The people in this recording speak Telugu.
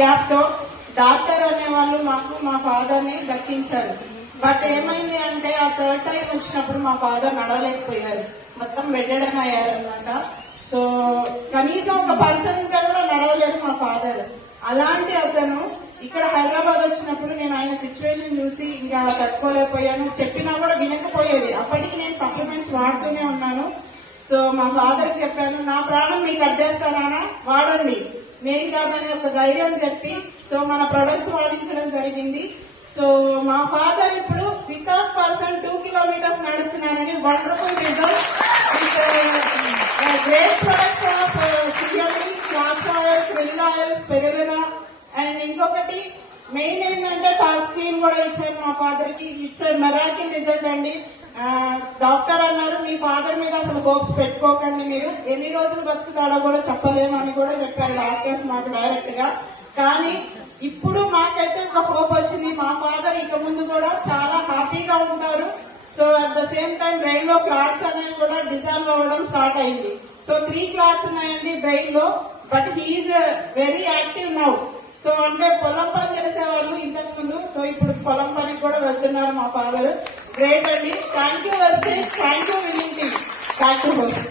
గ్యాప్ తో డాక్టర్ అనే వాళ్ళు మాకు మా ఫాదర్ ని దక్కించారు. బట్ ఏమైంది అంటే ఆ థర్డ్ టైం వచ్చినప్పుడు మా ఫాదర్ నడవలేకపోయారు, మొత్తం బెడ్డెడ్ అయ్యారనమాట. సో కనీసం ఒక పర్సన్ కూడా నడవలేరు మా ఫాదర్. అలాంటి అతను ఇక్కడ హైదరాబాద్ వచ్చినప్పుడు నేను ఆయన సిచ్యువేషన్ చూసి ఇంకా తట్టుకోలేకపోయాను. చెప్పినా కూడా వినకపోయేది. అప్పటికి నేను సప్లిమెంట్స్ వాడుతూనే ఉన్నాను. సో మా ఫాదర్ కి చెప్పాను, నా ప్రాణం మీకు అడ్డేస్తానా, వాడండి, నేను కాదని ఒక ధైర్యం చెప్పి సో మన ప్రొడక్ట్స్ వాడించడం జరిగింది. సో మా ఫాదర్ ఇప్పుడు వితౌట్ పర్సన్ 2 కిలోమీటర్స్ నడుస్తున్నారని wonderful result. Great products of CMD, flax oil, krill oil, spirulina. And ఇంకొకటి మెయిన్ ఏంటంటే టాక్ స్క్రీన్ కూడా ఇచ్చాను మా ఫాదర్ కి. ఇట్స్ మెరాకిల్ రిజల్ట్ అండి. డాక్టర్ అన్నారు, మీ ఫాదర్ మీద అసలు హోప్స్ పెట్టుకోకండి, మీరు ఎన్ని రోజులు బతుకుతాడో కూడా చెప్పలేము అని కూడా చెప్పారు డాక్టర్స్ మాకు డైరెక్ట్ గా. కానీ ఇప్పుడు మాకైతే ఒక హోప్ వచ్చింది. మా ఫాదర్ ఇక ముందు కూడా చాలా హ్యాపీగా ఉంటారు. So at the same time brain లో క్లాట్స్ అనేవి కూడా డిజాల్వ్ అవ్వడం స్టార్ట్ అయింది. సో 3 క్లాట్స్ ఉన్నాయండి బ్రెయిన్ లో, but he is very active now. So అంటే పొలం పని చేసేవాళ్ళు ఇంతకు ముందు, సో ఇప్పుడు పొలం పనికి కూడా వెళ్తున్నారు మా ఫాదర్. గ్రేట్ అండి. Thank you vestige, thank you winning team. Back to host.